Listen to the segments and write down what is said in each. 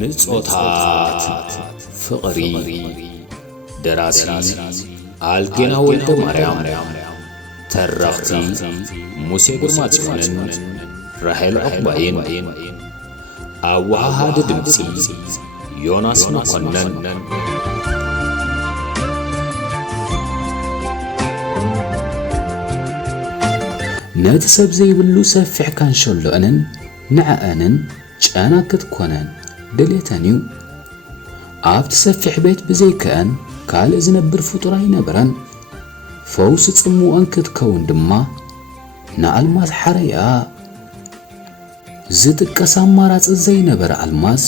ምጾታት ፍቅሪ ደራሲ አልጌና ወልደ ማርያም ተረኽቲ ሙሴ ግርማጽዮንን ራሄል ዐቅባይን አዋሃድ ድምፂ ዮናስ መኮንን ነቲ ሰብ ዘይብሉ ሰፊሕ ካንሸሎአንን ንዓአንን ጫና ክትኮነን ድሌተንዩ ኣብቲ ሰፊሕ ቤት ብዘይከአን ካልእ ዝነብር ፍጡር ኣይነበረን ፈውሲ ጽምወን ክትከውን ድማ ንኣልማዝ ሓረያ ዝጥቀስ ኣማራፂ ዘይነበረ ኣልማዝ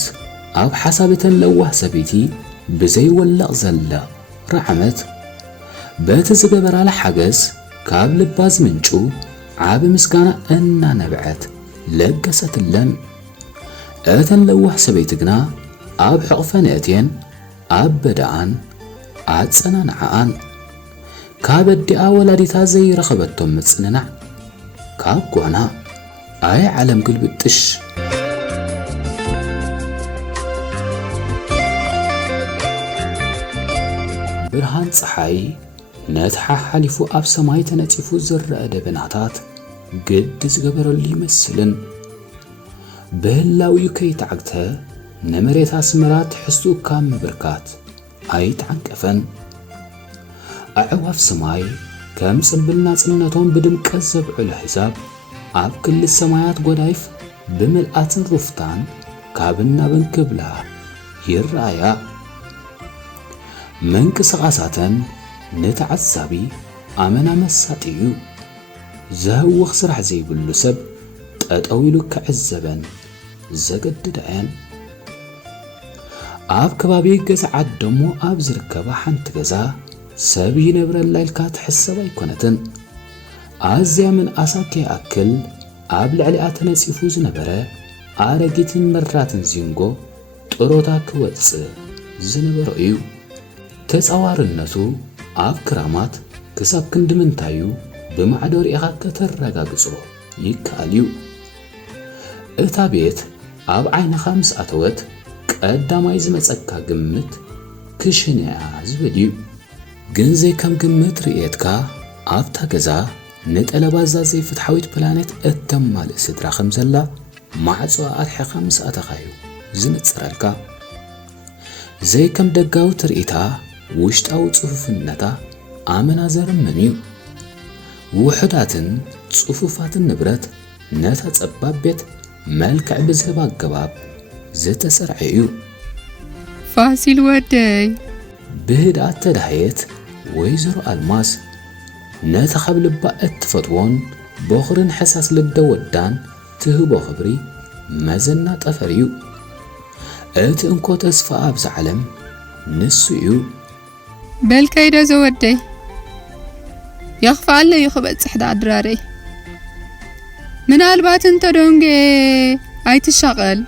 ኣብ ሓሳበተን ለዋህ ሰበይቲ ብዘይወለቕ ዘላ ራዕመት በቲ ዝገበራላ ሓገዝ ካብ ልባ ዝምንጩ ዓብ ምስጋና እናነብዐት ለገሰትለን እተን ለዋህ ሰበይቲ ግና ኣብ ሕቕፈን እትየን ኣብ በዳኣን ኣጸናንዓኣን ካብ ኣዲኣ ወላዲታ ዘይረኸበቶም ምጽንናዕ ካብ ጓና ኣይ ዓለም ግልብጥሽ ብርሃን ፀሓይ ነቲ ሓሊፉ ኣብ ሰማይ ተነፂፉ ዝረአ ደበናታት ግዲ ዝገበረሉ ይመስልን በህላዊዩ ከይተዓግተ ነመሬት ኣስመራ ትሕዝቱ ካብ ምብርካት ኣይተዓንቀፈን ኣዕዋፍ ሰማይ ከም ጽብል ናጽነቶም ብድምቀት ዘብዕሉ ሒሳብ ኣብ ክልል ሰማያት ጐዳይፍ ብምልኣትን ሩፍታን ካብን ናብን ክብላ ይረኣያ መንቅስቓሳተን ንተዓዛቢ ኣመና መሳጢ እዩ ዘህውኽ ስራሕ ዘይብሉ ሰብ ጠጠው ኢሉ ክዕዘበን ዘገድድአን ኣብ ከባቢ ገዛ ዓደሞ ኣብ ዝርከባ ሓንቲ ገዛ ሰብ ይነብረላ ኢልካ ትሕሰብ ኣይኮነትን ኣዝያ ምንኣሳት ከይኣክል ኣብ ልዕሊኣ ተነፂፉ ዝነበረ ኣረጊትን መራትን ዚንጎ ጥሮታ ክወፅእ ዝነበሮ እዩ ተጻዋርነቱ ኣብ ክራማት ክሳብ ክንዲ ምንታዩ ብማዕዶ ሪኢኻ ከተረጋግጾ ይከኣል እዩ እታ ቤት ኣብ ዓይንኻ ምስ ኣተወት ቀዳማይ ዝመጸካ ግምት ክሽንያ ዝብል እዩ ግን ዘይከም ግምት ርኤትካ ኣብታ ገዛ ንጠለባዛ ዘይፍትሓዊት ፕላኔት እተማልእ ስድራ ከም ዘላ ማዕጾ ኣርሒኻ ምስ ኣተኻዩ ዝንጽረልካ ዘይከም ደጋዊ ትርኢታ ውሽጣዊ ጽፉፍነታ ኣመና ዘርምም እዩ ውሕዳትን ጽፉፋትን ንብረት ነታ ጸባብ ቤት መልክዕ ብዝህብ ኣገባብ ዝተሰርዐ እዩ ፋሲል ወደይ ብህድኣት ተዳህየት ወይዘሮ ኣልማዝ ነታ ካብ ልባ እትፈትዎን በኽርን ሕሳስ ልደ ወዳን ትህቦ ኽብሪ መዘና ጠፈር እዩ እቲ እንኮ ተስፋ ኣብዚ ዓለም ንሱ እዩ በልከይደ ዘወደይ يخفى يخبط حدا أدراري من البات انت دونجي اي تشغل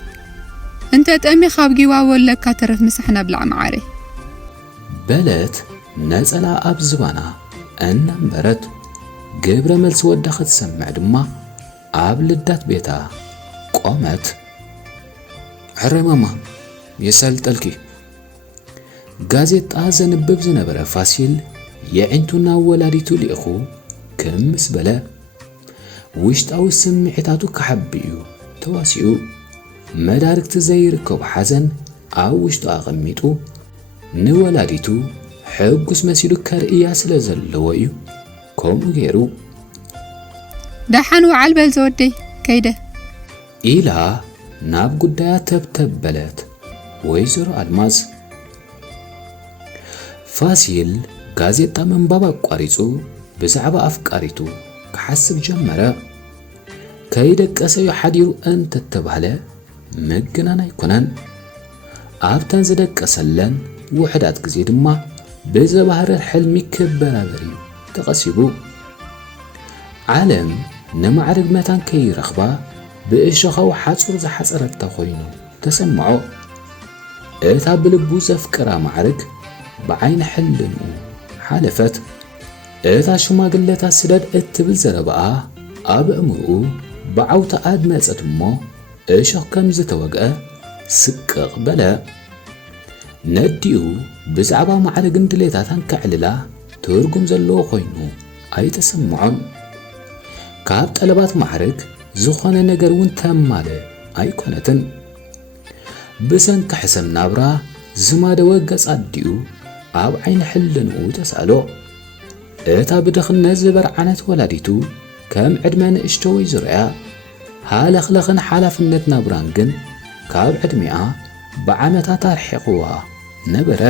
انت تأمي خابجي ولا كاترف مسحنا بلع معاري بلت نزلا أب زبانا أن نمبرت جبر ملس ودخت سمع دما أب لدات بيتا قامت حري ماما يسأل تلكي ጋዜጣ ዘንብብ ዝነበረ ፋሲል የዕንቱና ወላዲቱ ሊእኹ ከምስ በለ ውሽጣዊ ስምዒታቱ ከሐብዩ ተዋሲኡ መዳርክቲ ዘይርከቡ ሓዘን ኣብ ውሽጡ ኣቐሚጡ ንወላዲቱ ሕጉስ መሲሉ ከርእያ ስለ ዘለዎ እዩ ከምኡ ገይሩ ዳሓን ወዓል በል ዘወደይ ከይደ ኢላ ናብ ጉዳያ ተብተበለት ወይዘሮ ኣልማዝ ፋሲል ጋዜጣ መንባብ አቋሪጹ ብዛዕባ አፍቃሪቱ ከሐስብ ጀመረ ከይደቀሰዩ ሓዲሩ እንተ ተባለ መገናና ይኮነን ኣብተን ዝደቀሰለን ውሕዳት ጊዜ ድማ ብዘባህረ ሕልሚ ክበራበሪ ተቐሲቡ ዓለም ንማዕርግ መታን ከይረኽባ ብእሾኻዊ ሓጹር ዝሓጸረታ ኮይኑ ተሰምዖ እታ ብልቡ ዘፍቅራ ማዕርግ بعين حلنو حالفت اتا شماغلتا سدد اتبل زربا اب امرؤ بعوت ادمصت مو اشخ كم زتوقع ስቅቕ በለ ነዲኡ ብዛዕባ ማዕረግን ድሌታታን ከዕልላ ትርጉም ዘለዎ ኮይኑ ኣይተሰምዖን ካብ ጠለባት ማዕረግ ዝኾነ ነገር እውን ተማለ ኣይኮነትን ብሰንኪ ሕሰም ናብራ ዝማደወ ገጽ ኣዲኡ ኣብ ዓይኒ ሕልንኡ ተሳእሎ እታ ብድኽነት ዝበርዓነት ወላዲቱ ከም ዕድመ ንእሽቶ ወይ ዝርያ ሃለኽለኽን ሓላፍነት ናብራን ግን ካብ ዕድሚኣ ብዓመታት ኣርሒቕዋ ነበረ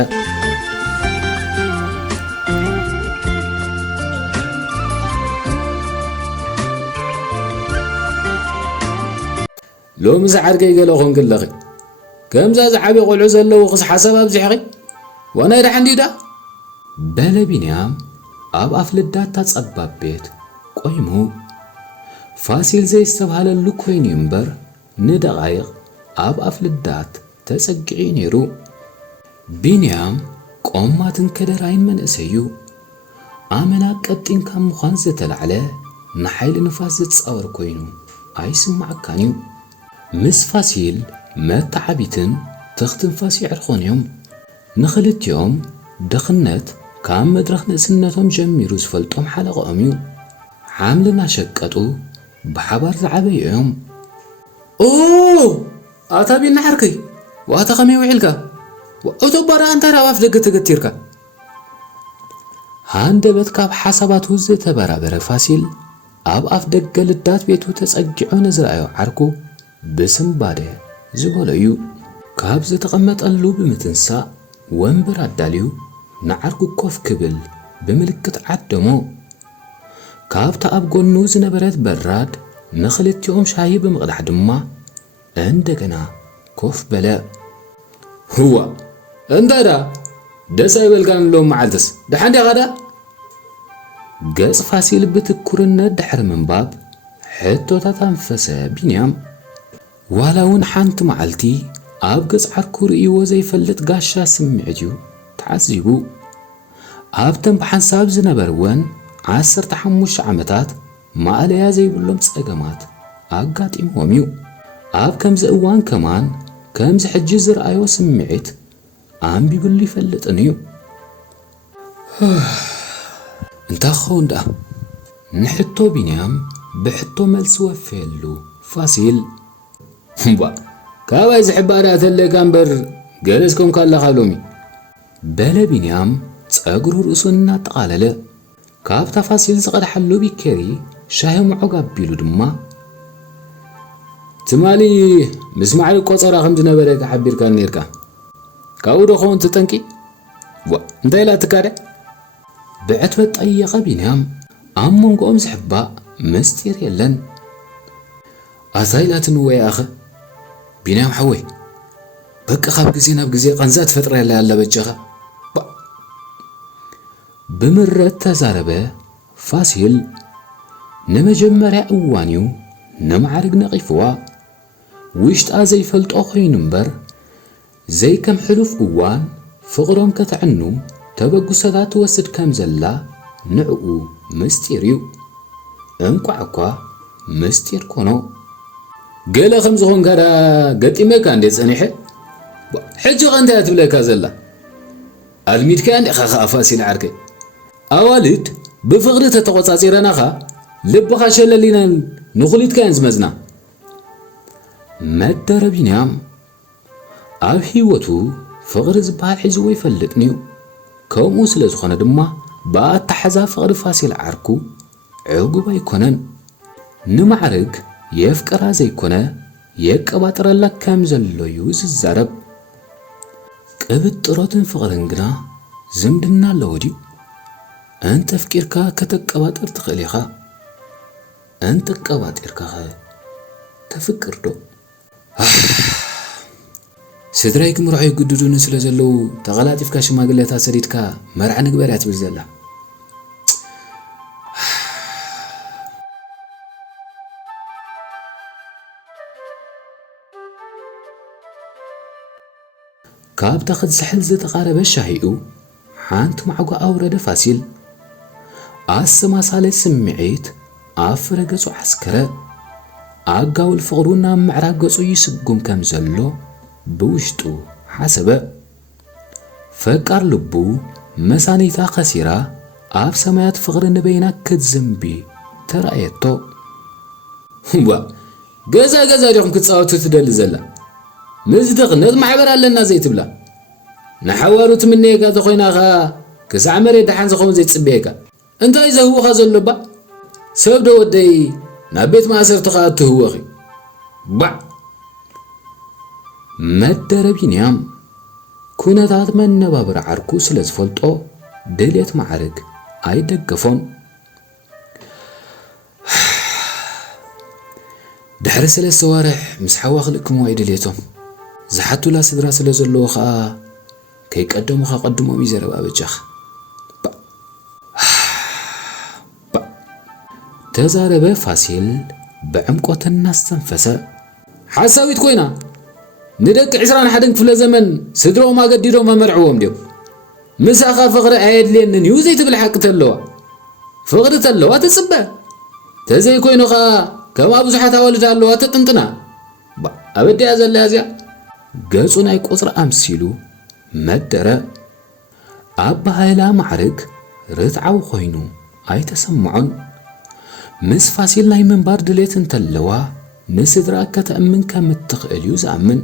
ሎሚ ዝዓርገይ ገለኹን ግለኺ ከምዛ ዝዓበይ ቆልዑ ዘለዉ ኽስ ሓሳብ ኣብዚሕኺ ወናይ ዳሓንዲዳ በለ ቢንያም ኣብ ኣፍልዳታ ጸባብ ቤት ቆይሙ ፋሲል ዘይስተብሃለሉ ኮይኑ እምበር ንደቓይቕ ኣብ ኣፍልዳት ተጸጊዑ ነይሩ ቢንያም ቆማትን ከደራይን መንእሰዩ ኣመና ቀጢን ካብ ምዃን ዝተላዕለ ንሓይሊ ንፋስ ዝጻወር ኮይኑ ኣይስማዓካን እዩ ምስ ፋሲል መተዓቢትን ትኽትንፋስ ይዕርኾን እዮም ንኽልቲኦም ድኽነት ካብ መድረኽ ንእስነቶም ጀሚሩ ዝፈልጦም ሓለቐኦም እዩ ሓምልና ሸቀጡ ብሓባር ዝዓበዩ እዮም ኣታቢልና ሓርከይ ዋታ ኸመይ ውዒልካ ወእቶባራ እንታራ ዋፍ ደገ ተገቲርካ ሃንደበት ካብ ሓሳባቱ ዝተበራበረ ፋሲል ኣብ ኣፍ ደገ ልዳት ቤቱ ተጸጊዑ ንዝረአዮ ዓርኩ ብስምባደ ዝበሎ እዩ ካብ ዝተቐመጠሉ ብምትንሳእ ወንበር ኣዳልዩ ንዓርኩ ኮፍ ክብል ብምልክት ዓደሞ ካብታ ኣብ ጎኑ ዝነበረት በራድ ንኽልቲኦም ሻሂ ብምቕዳሕ ድማ እንደገና ኮፍ በለ ህዋ እንታዳ ደስ ኣይበልካን ሎም መዓልትስ ደሓንዲ ኻዳ ገጽ ፋሲል ብትኩርነት ድሕሪ ምንባብ ሕቶታት ኣንፈሰ ቢንያም ዋላ እውን ሓንቲ መዓልቲ ኣብ ገጽ ዓርኩ ርእይዎ ዘይፈልጥ ጋሻ ስምዒት እዩ ተዓዚቡ ኣብተን ብሓንሳብ ዝነበርወን 15 ዓመታት ማእለያ ዘይብሎም ጸገማት ኣጋጢሞም እዩ ኣብ ከምዚ እዋን ከማን ከምዚ ሕጂ ዝረአዮ ስምዒት ኣንቢብሉ ይፈልጥን እዩ እንታይ ክኸውን ደኣ ንሕቶ ቢንያም ብሕቶ መልሲ ወፈየሉ ፋሲል እምባ ካባይ ዝሕባዳ ተለካ እምበር ገለስኩም ካለኻ ሎሚ በለ ቢንያም ጸጉሩ ርእሱ እናጠቓለለ ካብታ ፋሲል ዝቐድሓሉ ቢኬሪ ሻሂ ሙዖግ ኣቢሉ ድማ ትማሊ ምስ ማዕሪ ቆፀራ ከም ዝነበረካ ሓቢርካ ነርካ ካብኡ ደኸውን ትጠንቂ እንታይ ኢላ ትካደ ብዕትበት ጠየቐ ቢንያም ኣብ መንጎኦም ዝሕባእ ምስጢር የለን ኣዛይላትን ወይ ኣኸ ቢንያም ሓወይ በቃ ካብ ጊዜ ናብ ጊዜ ቐንዛ ትፈጥረላ ያለ በጀኻ ብምረት ተዛረበ ፋሲል ንመጀመርያ እዋንዩ ንማዕርግ ነቒፍዋ ውሽጣ ዘይፈልጦ ኮይኑ እምበር ዘይከም ሕሉፍ እዋን ፍቕሮም ከተዕኑ ተበጉሰታት ትወስድ ከም ዘላ ንዕኡ ምስጢር እዩ እንኳዕ እኳ ምስጢር ኮኖ ገለ ከም ዝኾንካ ዳ ገጢመካ እንዴ ጸኒሐ ሕጂ ቐንታይ ትብለካ ዘላ ኣልሚድካ እንዴኻ ኸ ፋሲል ዓርከይ ኣዋልድ ብፍቕሪ ተተቖጻጺረናኻ ልብኻ ሸለሊና ንኹሊትካየን ዝመዝና መደረ ቢንያም ኣብ ህይወቱ ፍቕሪ ዝበሃል ሒዝዎ ይፈልጥን እዩ ከምኡ ስለ ዝኾነ ድማ ብኣተሓዛ ፍቕሪ ፋሲል ዓርኩ ዕጉብ ኣይኮነን ንማዕርግ የፍቅራ ዘይኮነ የቀባጥረላ ከም ዘሎ እዩ ዝዛረብ ቅብጥሮትን ፍቕርን ግና ዝምድና ኣለዎ ድዩ أنت فكرك كتقباطر تخيل ኢኻ أنت ቀባጢርካ ተፍቅር ዶ ስድራይ ክምርዖ ይግድዱን ስለ ዘለው ተቐላጢፍካ ሽማግለታት ሰዲድካ መርዓ ንግበር ያ ትብል ዘላ ካብ ተኽድ ዝሕል ዝተቃረበ ሻሂኡ ሓንቲ ማዕጓ ኣውረደ ፋሲል ኣሰማሳለ ስምዒት ኣፍረ ገጹ ዓስከረ ኣጋውል ፍቕሩና ምዕራግ ገጹ ይስጉም ከም ዘሎ بوشتو حسب فكر لبو مسانيتا خسيرة أب سمايات فقر نبينا كتزنبي ترأيتو وا جزا لكم كتصاوتو تدل زلا مزدق نظم عبر لنا زي تبلا نحوالو تمنيكا تخوينا خا كسع مريد حان زخون زي تصبيكا انت إذا هو خازلو با سبدو ودي نبيت ما أسرتو خا تهوخي با مدر بينيام كونتات من نبابر عركو سلز فلطو دليت معرك أي دقفون دحر سلس سوارح مسحوا خلقكم وايد ليتهم زحتو لا سدرا سلزلو خا كي قدمو خا قدمو ميزرب ابجخ تزارب فاسيل بعمقوتنا استنفس حساويت كوينا ندك عسران حدن كفل زمن سدرو ما قديرو ما مرعوهم ديو مساخا فقر عيد لين نيوزي تبلحق تلوا فقر تلوا تصبه تزي كوينو خا كما بزحات أولد الله تطنطنا أبدي أزل لازيا قصونا يقصر أمسيلو مدرة أبا هايلا معرك رتعو خوينو أي تسمعون مس فاسيل ناي من بار دليت انتلوا نسدراك كتأمن كمتقل يزأمن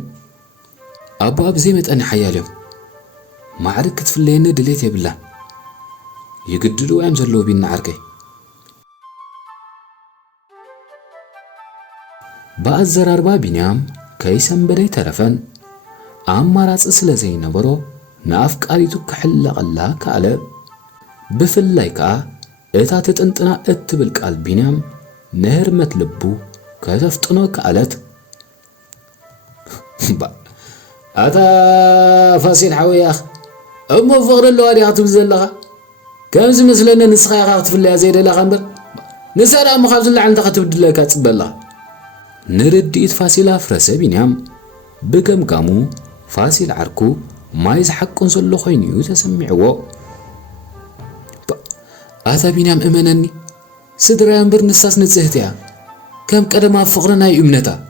أبو أبزي متأني حياليو معرك كتفلين دليت يبلا يقددو أمزلو بينا عركي بأزرار بابينيام كيسن بدي ترفن أمارات سلزي نبرو نافك أريتو كحلق الله كألا بفلايكا إتا تتنطنا اتبلك البينيام نهر متلبو كتفتنو كألت أتا فاسين حوياخ أمو فغر اللواري هاتو بزلغا كمز مثلنا نسخي خاخت فلايا زيدا لغنبر نسارا مخابز اللي عندها تبدلك تبلغ نرديت فاسيل أفرسه بينيام بكم قامو فاسيل عركو ما يزحقون صلو خينيو تسمعوه أتا بينيام إمنني سدرا ينبر نساس نتزهتيا كم قدما فقرنا يؤمنتا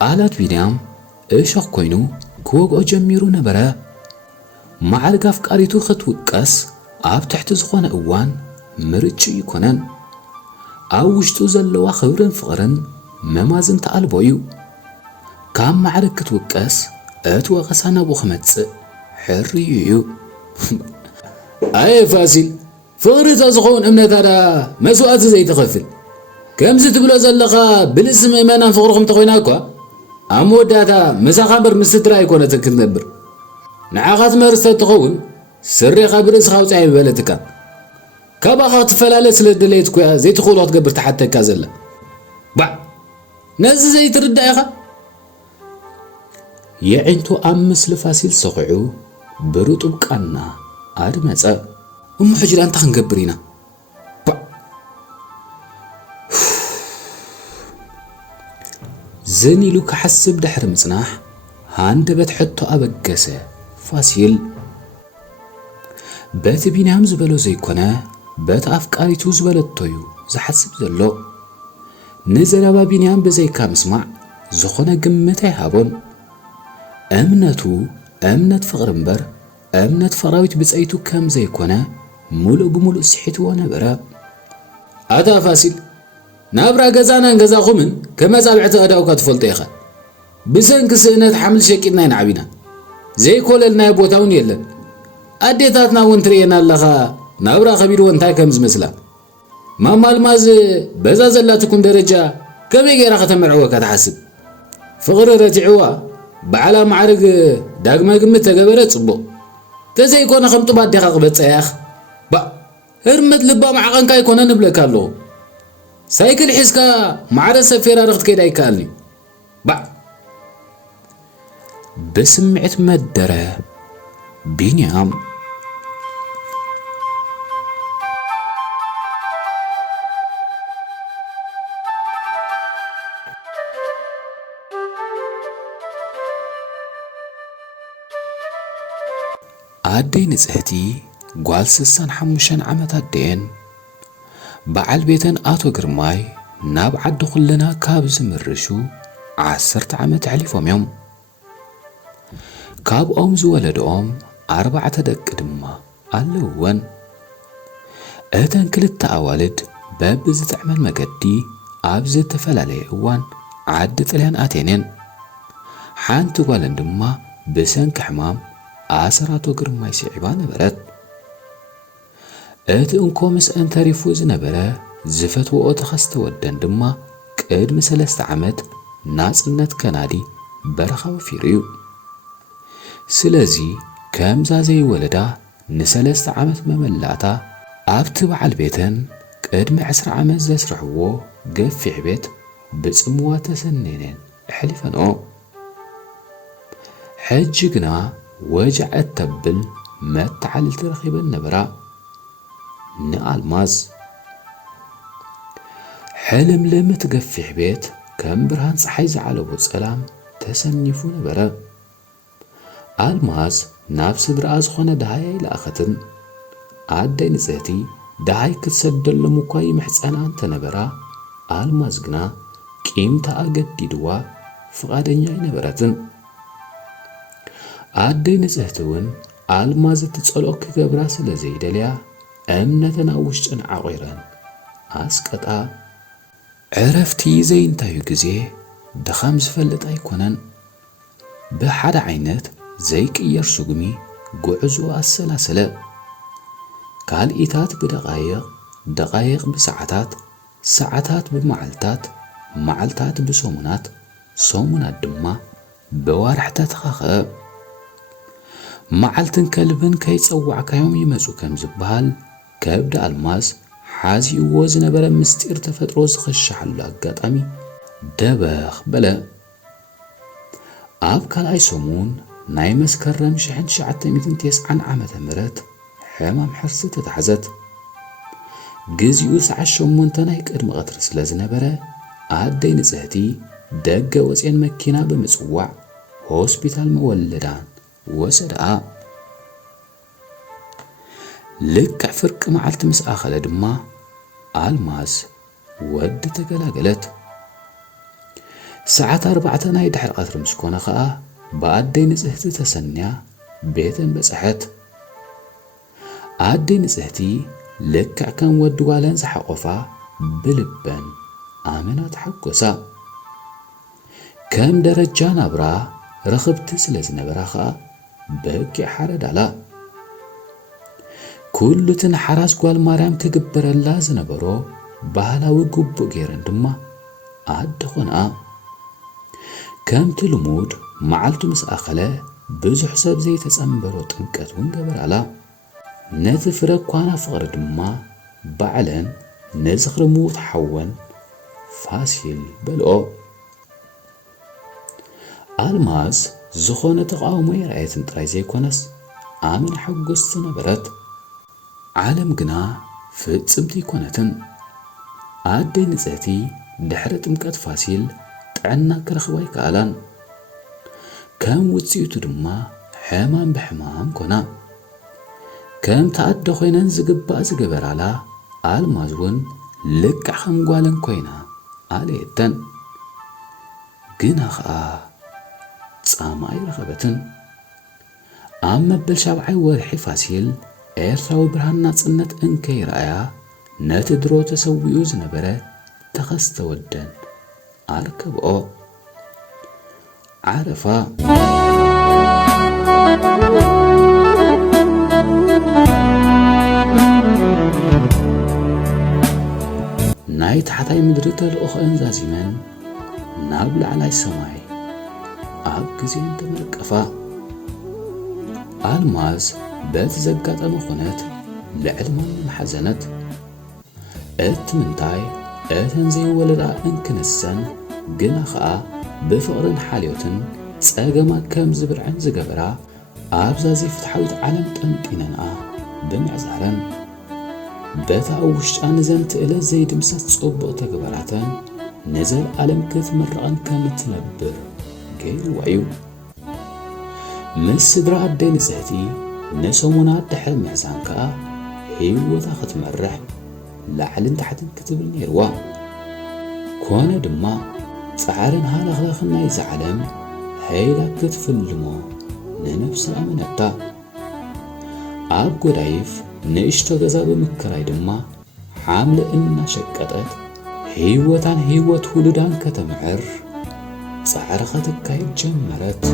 قالت بينيام إيشاق كوينو كوغو جميرو نبرا معرق أفكاريتو خطوكاس أب تحت زخوان أوان مرتشو يكونن أوشتو زلوا خبرن فقرن ممازن تقلبويو كام معركة وكاس أتوا غسانا بوخمتس حريو أي فاسيل فقر تزخون أمنا ترى مسوءات زي تغفل كم ستبلو زلقا بالاسم إيمانا فقركم تخويناكوا أمو داتا مسا خبر مسترا يكون تكت نبر نعاقات مرسة تخون سري خبر اسخاو تعيب بلتكا كابا تفلالس لدليت كويا زي تخولات قبر تحت كازلا با نز زي ترد يا اخا يعنتو امس لفاسيل سقعو برطب قنا ادمص حجر انت خنقبرينا با زنيلو كحسب دحر مصناح هاند بتحطو ابقسه فاسيل بات بينام زبلو زي كنا بات أفكاريتو زبلتويو زحسب زلو نزرابا بينيام بزي كامسمع زخونا قمتي هابون أمنت فغرنبر أمنت فراويت بزيتو كام زي كنا ملو بملو سحيتو ونبرا أتا فاسيل نابرا قزانا نقزا خمن كما سابعت أداوكا تفولتيخا بسنك سئنات حمل شكينا ينعبينا زي كوللنا يبوتاون يلن أديتاتنا وانترينا اللغا نابرا خبير وانتاي كمز مثلا ما مالماز بزا زلاتكم درجة كمي غيرا ختمرعوا كتحسب فغر رتعوا بعلا معرق داقما قمت تقبرت صبو تزي يكون خمطو بعد دقاق بتصياخ با هرمت لبا معقنكا يكون نبلك اللو سايكل حسكا معرض سفيرا رخت كيدا يكالني با بسمعت مدرة بينيام عدي نزهتي قوال سسان حمشان عمتا دين بعال بيتن آتو قرماي ناب عدو خلنا كابز مرشو 10 عمت عليفهم يوم ካብኦም ዝወለድኦም 4 ደቂ ድማ ኣለውወን። እተን ክልተ ኣዋልድ በብዝጥዕመን መገዲ ኣብ ዝተፈላለየ እዋን ዓዲ ጥልያን ኣቴነን። ሓንቲ ጓልን ድማ ብሰንኪ ሕማም ኣሰራቶ ግርማይ ስዒባ ነበረት። እቲ እንኮ ምስአን ተሪፉ ዝነበረ ዝፈትወኦ ተኸስተ ወደን ድማ ቅድሚ 3 ዓመት ናጽነት ከናዲ በረኻ ወፊሩ እዩ። ስለዚ ከምዛ ዘይወለዳ ን3 ዓመት መመላእታ ኣብቲ በዓል ቤተን ቅድሚ 20 ዓመት ዘስርሕዎ ገፊሕ ቤት ብጽምዋ ተሰነነን ኣሕሊፈንኦ። ሕጂ ግና ወጃዕ እተብል መተዓልልቲ ረኺበን ነበራ። ንኣልማዝ ሕልምልም ትገፊሕ ቤት ከም ብርሃን ፀሓይ ዝዓለቦ ጸላም ተሰኒፉ ነበረ። ኣልማዝ ናብ ስድራኣ ዝኾነ ደሃይ ኣይለኣኸትን። ኣደይ ንጽህቲ ደሃይ ክትሰደሎም እኳ ይምሕፀና እንተነበራ ኣልማዝ ግና ቂምታ ኣገዲድዋ ፍቓደኛ ኣይነበረትን። ኣደይ ንጽህቲ እውን ኣልማዝ እትጸልኦ ክገብራ ስለ ዘይደልያ እምነተን ኣብ ውሽጥን ዓቒረን ኣስቀጣ። ዕረፍቲ ዘይንታዩ ግዜ ድኻም ዝፈልጥ ኣይኮነን። ብሓደ ዓይነት ዘይቅየር ስጉሚ ጉዕዞ ኣሰላሰለ። ካልኢታት ብደቓይቕ፣ ደቓይቕ ብሰዓታት፣ ሰዓታት ብመዓልታት፣ መዓልታት ብሰሙናት፣ ሰሙናት ድማ ብዋርሕታት ተኻኽአ። መዓልትን ከልብን ከይጸዋዕካዮም ይመጹ ከም ዝበሃል ከብዲ ኣልማዝ ሓዚእዎ ዝነበረ ምስጢር ተፈጥሮ ዝኸሻሓሉ ኣጋጣሚ ደበኽ በለ። ኣብ ካልኣይ ሰሙን ናይ መስከረም 1990 ዓመተ ምህረት ሕማም ሕርሲ ተታሕዘት። ግዚኡ ሰዓት 8 ናይ ቅድሚ ቀትሪ ስለ ዝነበረ ኣደይ ንጽህቲ ደገ ወፅን መኪና ብምጽዋዕ ሆስፒታል መወለዳን ወሰድኣ። ልክዕ ፍርቂ መዓልቲ ምስ ኣኸለ ድማ ኣልማዝ ወዲ ተገላገለት። ሰዓት 4 ናይ ድሕሪ ቀትሪ ምስ ኮነ ኸኣ ብኣደይ ንጽህቲ ተሰንያ ቤተን በጽሐት። ኣደይ ንጽህቲ ልክዕ ከም ወዲ ጓለን ዝሓቆፋ ብልበን ኣመና ተሓጐሳ። ከም ደረጃ ናብራ ረኽብቲ ስለ ዝነበራ ኸኣ በጊዕ ሓረዳላ። ኩሉትን ሓራስ ጓል ማርያም ክግበረላ ዝነበሮ ባህላዊ ግቡእ ገይረን ድማ ኣደ ኾንኣ። ከምቲ ልሙድ መዓልቱ ምስ ኣኸለ ብዙሕ ሰብ ዘይተጸንበሮ ጥምቀት እውን ገበራላ። ነቲ ፍረ ኳና ፍቕሪ ድማ ባዕለን ንዝኽሪ ምዉት ሓወን ፋሲል በልኦ። ኣልማዝ ዝኾነ ተቃውሞ የርአየትን ጥራይ ዘይኮነስ ኣመና ሓጎስቲ ነበረት። ዓለም ግና ፍጽምቲ ይኮነትን። ኣደይ ንጽህቲ ድሕሪ ጥምቀት ፋሲል ጥዕና ክረኽባ ይከኣላን። ከም ውፅኢቱ ድማ ሕማም ብሕማም ኮና። ከም ተኣደ ኾይነን ዝግባእ ዝገበራላ ኣልማዝ እውን ልክዕ ከም ጓለን ኮይና ኣልየተን። ግና ኸኣ ጻማ ኣይረኸበትን። ኣብ መበል 7 ወርሒ ፋሲል ኤርትራዊ ብርሃን ናጽነት እንከይረኣያ ነቲ ድሮ ተሰዊኡ ዝነበረ ተኸስተ ወደን ኣርከብኦ። ዓረፋ ናይ ታሕታይ ምድሪ ተልእኾአን ዛዚመን ናብ ላዕላይ ሰማይ ኣብ ግዜን ተመርቀፋ። ኣልማዝ በቲ ዘጋጠመ ኹነት ልዕል ማንም ሓዘነት። እቲ ምንታይ እተን ዘይወለዳ እንክንሰን ግና ኸኣ ብፍቕርን ሓልዮትን ጸገማት ከም ዝብልዐን ዝገበራ ኣብዛ ዘይፍትሓዊት ዓለም ጠንጢነንኣ ብምዕዛረን በታ ኣብ ውሽጣ ንዘንቲ ዕለት ዘይድምሰስ ጽቡቕ ተግባራተን ንዘለዓለም ክትምርቐን ከም እትነብር ገይርዋ እዩ። ምስ ስድራ ኣደይ ንጽህቲ ንሰሙናት ድሕሪ ምሕዛን ከኣ ህይወታ ክትመርሕ ላዕልን ታሕትን ክትብል ነይርዋ። ኮነ ድማ ጻዕርን ሃለኽለኽን ናይዚ ዓለም ሄይላ ክትፍልሞ ንነፍሲ ኣመነታ ኣብ ጎዳይፍ ንእሽቶ ገዛ ብምክራይ ድማ ሓምለ እናሸቀጠት ህይወት ውሉዳን ከተምዕር ጻዕሪ ከተካይድ ጀመረት።